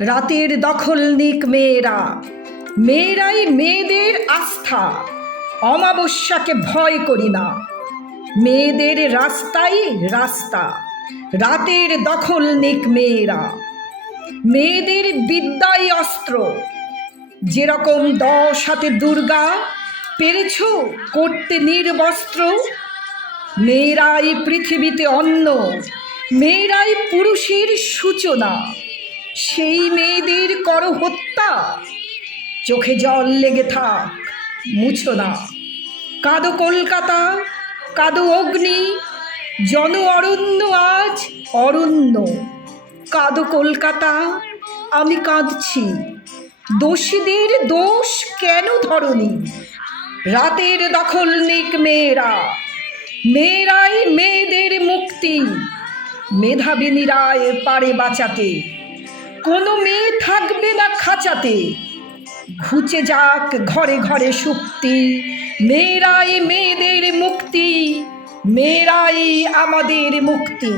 রাতের দখল নিক মেয়েরা, মেয়েরাই মেয়েদের আস্থা। অমাবস্যাকে ভয় করি না, মেয়েদের রাস্তাই রাস্তা। রাতের দখল নিক মেয়েরা, মেয়েদের বিদ্যাই অস্ত্র। যেরকম 10 হাতে দুর্গা পেরেছ করতে নির্বস্ত্র। মেয়েরাই পৃথিবীতে অন্ন, মেয়েরাই পুরুষের সূচনা। সেই মেয়েদের করো হত্যা, চোখে জল লেগে থাক মুছো না। কাঁদো কলকাতা, কাঁদো অগ্নি, জন অরণ্য আজ অরণ্য। কাঁদো কলকাতা, আমি কাঁদছি, দোষীদের দোষ কেন ধরনি? রাতের দখল নিক মেয়েরা, মেয়েরাই মেয়েদের মুক্তি। মেধাবিনীরায় পারে বাঁচাতে, কোনো মেয়ে থাকবে না খাঁচাতে। ঘুচে যাক ঘরে ঘরে সুপ্তি, মেয়েরাই মেয়েদের মুক্তি, মেয়েরাই আমাদের মুক্তি।